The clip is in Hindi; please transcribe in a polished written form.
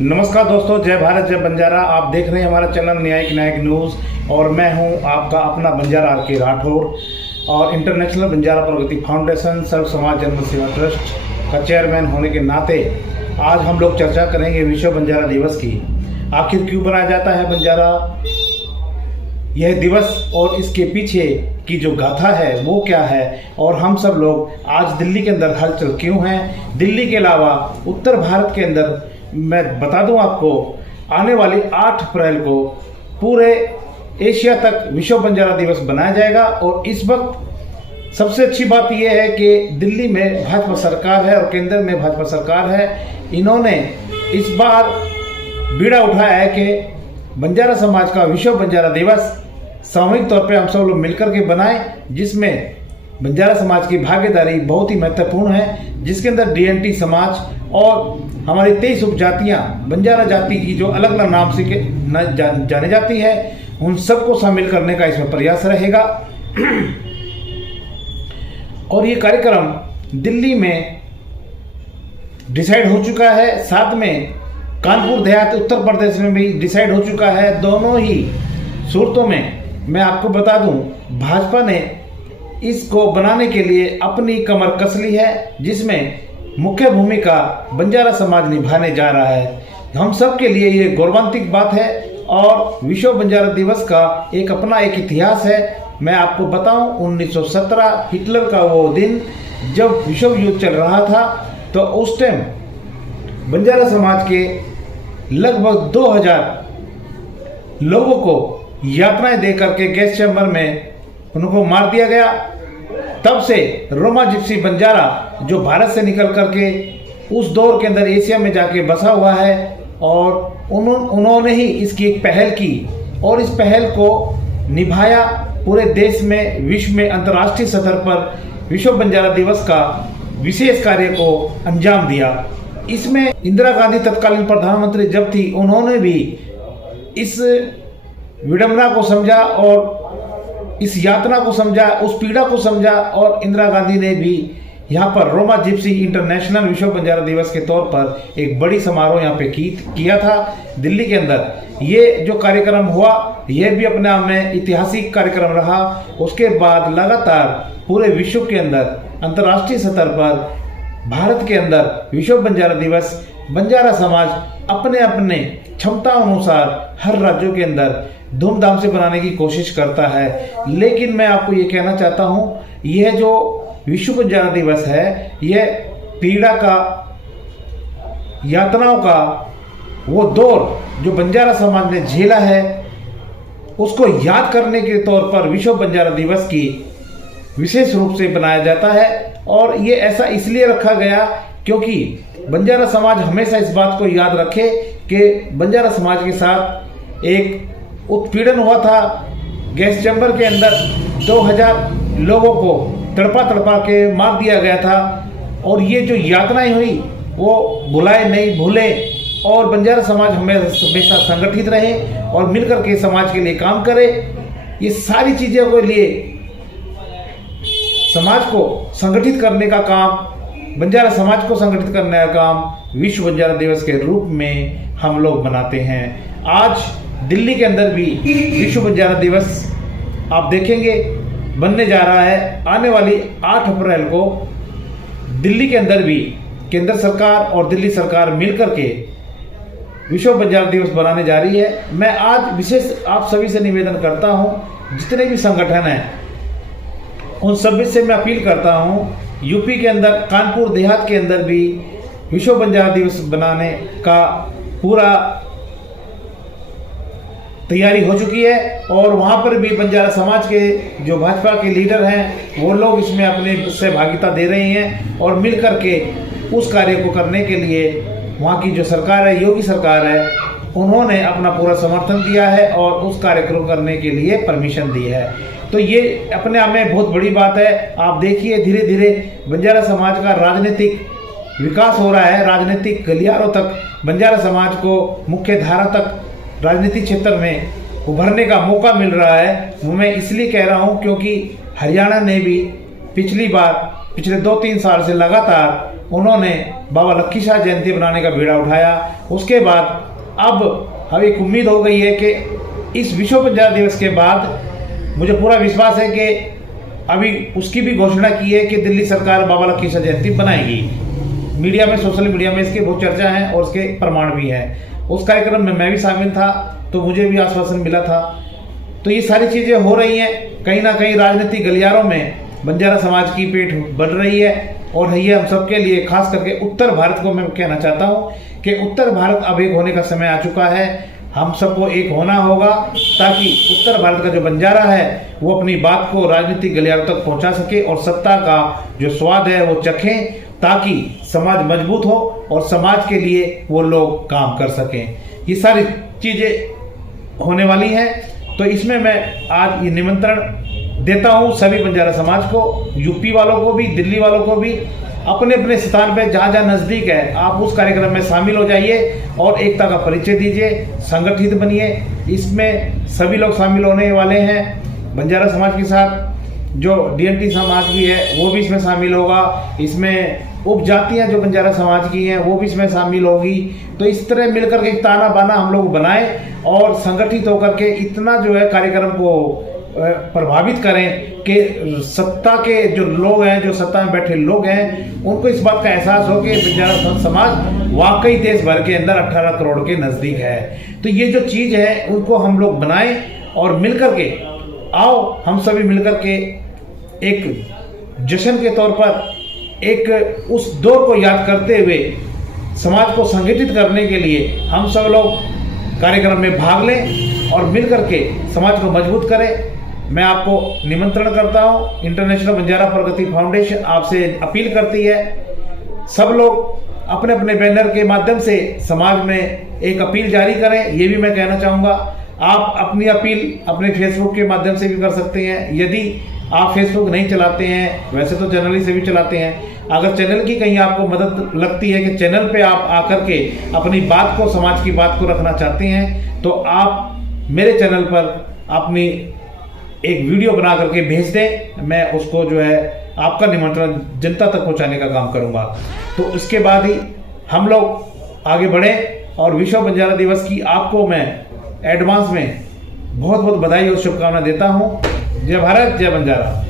नमस्कार दोस्तों, जय भारत जय बंजारा। आप देख रहे हैं हमारा चैनल न्यायिक नायक न्यूज़ और मैं हूं आपका अपना बंजारा आर के राठौर और इंटरनेशनल बंजारा प्रगति फाउंडेशन सर्व समाज जन सेवा ट्रस्ट का चेयरमैन होने के नाते आज हम लोग चर्चा करेंगे विश्व बंजारा दिवस की। आखिर क्यों बनाया जाता है बंजारा यह दिवस और इसके पीछे की जो गाथा है वो क्या है, और हम सब लोग आज दिल्ली के अंदर हलचल क्यों है। दिल्ली के अलावा उत्तर भारत के अंदर मैं बता दूं आपको, आने वाली 8 अप्रैल को पूरे एशिया तक विश्व बंजारा दिवस बनाया जाएगा। और इस वक्त सबसे अच्छी बात यह है कि दिल्ली में भाजपा सरकार है और केंद्र में भाजपा सरकार है। इन्होंने इस बार बीड़ा उठाया है कि बंजारा समाज का विश्व बंजारा दिवस सामूहिक तौर पे हम सब लोग मिलकर के बनाएं, जिसमें बंजारा समाज की भागीदारी बहुत ही महत्वपूर्ण है, जिसके अंदर डीएनटी समाज और हमारी 23 उपजातियां बंजारा जाति की जो अलग अलग नाम से जाने जाती है, उन सबको शामिल करने का इसमें प्रयास रहेगा। और ये कार्यक्रम दिल्ली में डिसाइड हो चुका है, साथ में कानपुर देहात उत्तर प्रदेश में भी डिसाइड हो चुका है। दोनों ही सूरतों में मैं आपको बता दूं, भाजपा ने इसको बनाने के लिए अपनी कमर कस ली है, जिसमें मुख्य भूमिका बंजारा समाज निभाने जा रहा है। हम सब के लिए ये गौरवान्वित बात है और विश्व बंजारा दिवस का एक अपना एक इतिहास है। मैं आपको बताऊं, 1917 हिटलर का वो दिन जब विश्व युद्ध चल रहा था, तो उस टाइम बंजारा समाज के लगभग 2000 लोगों को यातनाएं दे करके गैस चैम्बर में उनको मार दिया गया। तब से रोमा जिप्सी बंजारा जो भारत से निकल करके उस दौर के अंदर एशिया में जाके बसा हुआ है, और उन्होंने ही इसकी एक पहल की और इस पहल को निभाया पूरे देश में, विश्व में, अंतर्राष्ट्रीय स्तर पर विश्व बंजारा दिवस का विशेष कार्य को अंजाम दिया। इसमें इंदिरा गांधी तत्कालीन प्रधानमंत्री जब थी, उन्होंने भी इस विडंबना को समझा और इस यातना को समझा, उस पीड़ा को समझा, और इंदिरा गांधी ने भी यहाँ पर रोमा जिप्सी इंटरनेशनल विश्व बंजारा दिवस के तौर पर एक बड़ी समारोह यहाँ पे किया था दिल्ली के अंदर। ये जो कार्यक्रम हुआ यह भी अपने आप में ऐतिहासिक कार्यक्रम रहा। उसके बाद लगातार पूरे विश्व के अंदर अंतर्राष्ट्रीय स्तर पर भारत के अंदर विश्व बंजारा दिवस बंजारा समाज अपने अपने क्षमता अनुसार हर राज्यों के अंदर धूमधाम से बनाने की कोशिश करता है। लेकिन मैं आपको ये कहना चाहता हूँ, यह जो विश्व बंजारा दिवस है, यह पीड़ा का, यातनाओं का वो दौर जो बंजारा समाज ने झेला है, उसको याद करने के तौर पर विश्व बंजारा दिवस की विशेष रूप से बनाया जाता है। और ये ऐसा इसलिए रखा गया क्योंकि बंजारा समाज हमेशा इस बात को याद रखे कि बंजारा समाज के साथ एक उत्पीड़न हुआ था। गैस चैम्बर के अंदर 2000 लोगों को तड़पा के मार दिया गया था, और ये जो यातनाएं हुई वो भुलाए नहीं भूले, और बंजारा समाज हमेशा संगठित रहे और मिलकर के समाज के लिए काम करे। ये सारी चीज़ों के लिए समाज को संगठित करने का काम, बंजारा समाज को संगठित करने का काम विश्व बंजारा दिवस के रूप में हम लोग मनाते हैं। आज दिल्ली के अंदर भी विश्व बंजारा दिवस आप देखेंगे बनने जा रहा है। आने वाली 8 अप्रैल को दिल्ली के अंदर भी केंद्र सरकार और दिल्ली सरकार मिलकर के विश्व बंजारा दिवस बनाने जा रही है। मैं आज विशेष आप सभी से निवेदन करता हूं, जितने भी संगठन हैं उन सभी से मैं अपील करता हूं, यूपी के अंदर कानपुर देहात के अंदर भी विश्व बंजारा दिवस बनाने का पूरा तैयारी हो चुकी है, और वहाँ पर भी बंजारा समाज के जो भाजपा के लीडर हैं वो लोग इसमें अपनी सहभागिता दे रहे हैं, और मिल करके उस कार्य को करने के लिए वहाँ की जो सरकार है, योगी सरकार है, उन्होंने अपना पूरा समर्थन दिया है और उस कार्य को करने के लिए परमिशन दी है। तो ये अपने आप में बहुत बड़ी बात है। आप देखिए धीरे धीरे बंजारा समाज का राजनीतिक विकास हो रहा है, राजनीतिक गलियारों तक बंजारा समाज को मुख्य धारा तक राजनीतिक क्षेत्र में उभरने का मौका मिल रहा है। वो मैं इसलिए कह रहा हूँ क्योंकि हरियाणा ने भी पिछले 2-3 साल से लगातार उन्होंने बाबा लक्की शाह जयंती बनाने का बीड़ा उठाया। उसके बाद अब एक उम्मीद हो गई है कि इस विश्व बंजारा दिवस के बाद मुझे पूरा विश्वास है कि अभी उसकी भी घोषणा की है कि दिल्ली सरकार बाबा लक्की शाह जयंती बनाएगी। मीडिया में, सोशल मीडिया में इसकी बहुत चर्चा है और उसके प्रमाण भी हैं। उस कार्यक्रम में मैं भी शामिल था तो मुझे भी आश्वासन मिला था। तो ये सारी चीज़ें हो रही हैं। कहीं ना कहीं राजनीतिक गलियारों में बंजारा समाज की पेट बढ़ रही है और ये हम सबके लिए, खास करके उत्तर भारत को मैं कहना चाहता हूँ कि उत्तर भारत अब एक होने का समय आ चुका है। हम सबको एक होना होगा ताकि उत्तर भारत का जो बंजारा है वो अपनी बात को राजनीतिक गलियारों तक पहुंचा सके और सत्ता का जो स्वाद है वो चखें, ताकि समाज मजबूत हो और समाज के लिए वो लोग काम कर सकें। ये सारी चीज़ें होने वाली हैं। तो इसमें मैं आज ये निमंत्रण देता हूँ सभी बंजारा समाज को, यूपी वालों को भी, दिल्ली वालों को भी। अपने अपने स्थान पे जहाँ जहाँ नज़दीक है आप उस कार्यक्रम में शामिल हो जाइए और एकता का परिचय दीजिए, संगठित बनिए। इसमें सभी लोग शामिल होने वाले हैं। बंजारा समाज के साथ जो डीएनटी समाज भी है वो भी इसमें शामिल होगा। इसमें उपजातियाँ जो बंजारा समाज की हैं वो भी इसमें शामिल होगी। तो इस तरह मिलकर के ताना बाना हम लोग बनाएं और संगठित होकर के इतना जो है कार्यक्रम को प्रभावित करें कि सत्ता के जो लोग हैं, जो सत्ता में बैठे लोग हैं, उनको इस बात का एहसास हो कि बंजारा समाज वाकई देश भर के अंदर 18 करोड़ के नज़दीक है। तो ये जो चीज़ है उनको हम लोग बनाएं और मिलकर के आओ, हम सभी मिलकर के एक जश्न के तौर पर एक उस दौर को याद करते हुए समाज को संगठित करने के लिए हम सब लोग कार्यक्रम में भाग लें और मिलकर के समाज को मजबूत करें। मैं आपको निमंत्रण करता हूं। इंटरनेशनल बंजारा प्रगति फाउंडेशन आपसे अपील करती है, सब लोग अपने अपने बैनर के माध्यम से समाज में एक अपील जारी करें। ये भी मैं कहना चाहूँगा, आप अपनी अपील अपने फेसबुक के माध्यम से भी कर सकते हैं। यदि आप फेसबुक नहीं चलाते हैं, वैसे तो जनरली से भी चलाते हैं, अगर चैनल की कहीं आपको मदद लगती है कि चैनल पे आप आकर के अपनी बात को, समाज की बात को रखना चाहते हैं, तो आप मेरे चैनल पर अपनी एक वीडियो बना करके भेज दें। मैं उसको जो है आपका निमंत्रण जनता तक पहुंचाने का काम करूंगा। तो उसके बाद ही हम लोग आगे बढ़ें और विश्व बंजारा दिवस की आपको मैं एडवांस में बहुत बहुत बधाई और शुभकामना देता हूं। जय भारत, जय बंजारा।